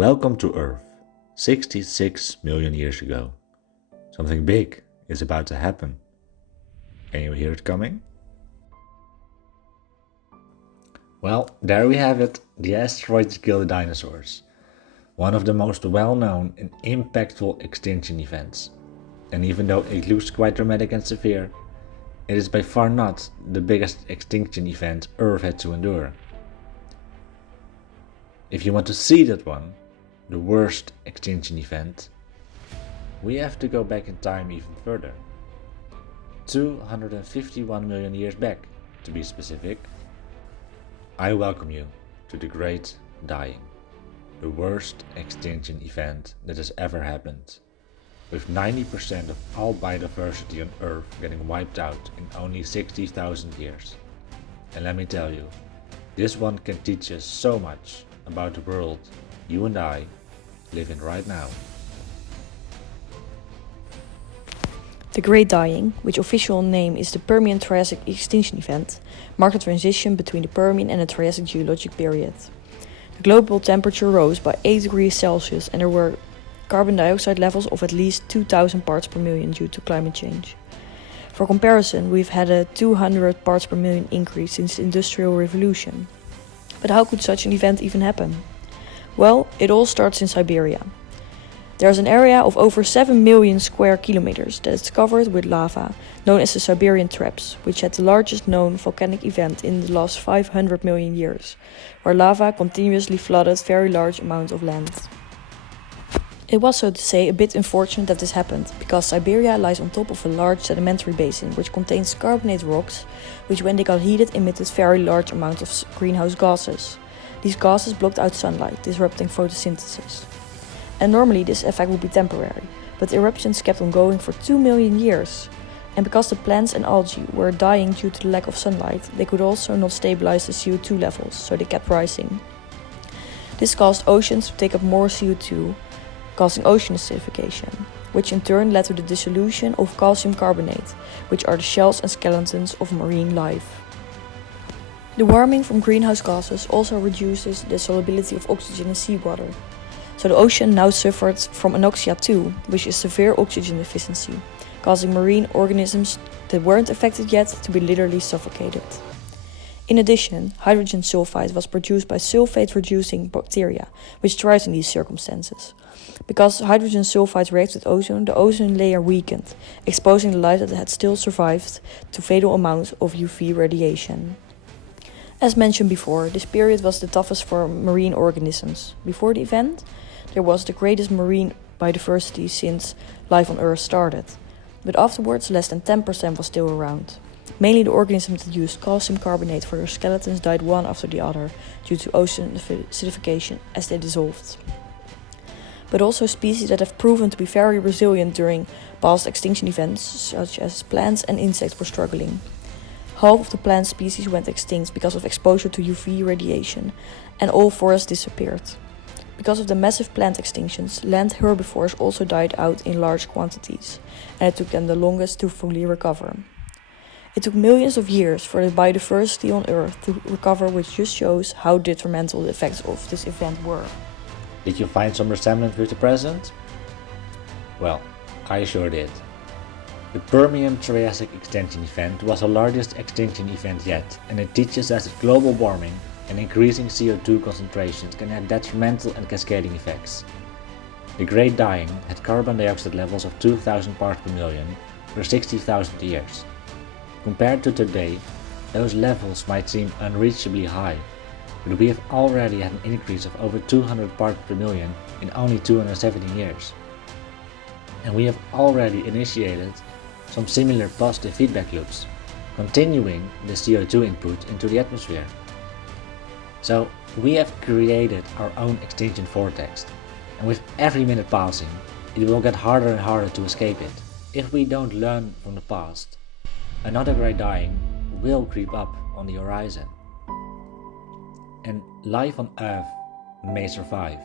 Welcome to Earth, 66 million years ago. Something big is about to happen. Can you hear it coming? Well, there we have it, the asteroid that killed the dinosaurs. One of the most well-known and impactful extinction events. And even though it looks quite dramatic and severe, it is by far not the biggest extinction event Earth had to endure. If you want to see that one, the worst extinction event, we have to go back in time even further. 251 million years back, to be specific. I welcome you to the Great Dying, the worst extinction event that has ever happened, with 90% of all biodiversity on Earth getting wiped out in only 60,000 years. And let me tell you, this one can teach us so much about the world you and I live in right now. The Great Dying, which official name is the Permian-Triassic Extinction Event, marked a transition between the Permian and the Triassic geologic period. The global temperature rose by 8 degrees Celsius and there were carbon dioxide levels of at least 2,000 parts per million due to climate change. For comparison, we've had a 200 parts per million increase since the Industrial Revolution. But how could such an event even happen? Well, it all starts in Siberia. There's an area of over 7 million square kilometers that is covered with lava, known as the Siberian Traps, which had the largest known volcanic event in the last 500 million years, where lava continuously flooded very large amounts of land. It was, so to say, a bit unfortunate that this happened, because Siberia lies on top of a large sedimentary basin which contains carbonate rocks, which when they got heated emitted very large amounts of greenhouse gases. These gases blocked out sunlight, disrupting photosynthesis. And normally this effect would be temporary, but the eruptions kept on going for 2 million years. And because the plants and algae were dying due to the lack of sunlight, they could also not stabilize the CO2 levels, so they kept rising. This caused oceans to take up more CO2, causing ocean acidification, which in turn led to the dissolution of calcium carbonate, which are the shells and skeletons of marine life. The warming from greenhouse gases also reduces the solubility of oxygen in seawater. So the ocean now suffered from anoxia too, which is severe oxygen deficiency, causing marine organisms that weren't affected yet to be literally suffocated. In addition, hydrogen sulfide was produced by sulfate-reducing bacteria, which thrives in these circumstances. Because hydrogen sulfide reacts with ozone, the ozone layer weakened, exposing the light that had still survived to fatal amounts of UV radiation. As mentioned before, this period was the toughest for marine organisms. Before the event, there was the greatest marine biodiversity since life on Earth started. But afterwards, less than 10% was still around. Mainly the organisms that used calcium carbonate for their skeletons died one after the other due to ocean acidification as they dissolved. But also species that have proven to be very resilient during past extinction events, such as plants and insects, were struggling. Half of the plant species went extinct because of exposure to UV radiation, and all forests disappeared. Because of the massive plant extinctions, land herbivores also died out in large quantities, and it took them the longest to fully recover. It took millions of years for the biodiversity on Earth to recover, which just shows how detrimental the effects of this event were. Did you find some resemblance with the present? Well, I sure did. The Permian-Triassic Extinction Event was the largest extinction event yet, and it teaches us that global warming and increasing CO2 concentrations can have detrimental and cascading effects. The Great Dying had carbon dioxide levels of 2,000 parts per million for 60,000 years. Compared to today, those levels might seem unreachably high, but we have already had an increase of over 200 parts per million in only 270 years. And we have already initiated some similar positive feedback loops, continuing the CO2 input into the atmosphere. So we have created our own extinction vortex, and with every minute passing, it will get harder and harder to escape it. If we don't learn from the past, another Great Dying will creep up on the horizon. And life on Earth may survive.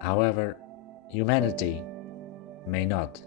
However, humanity may not.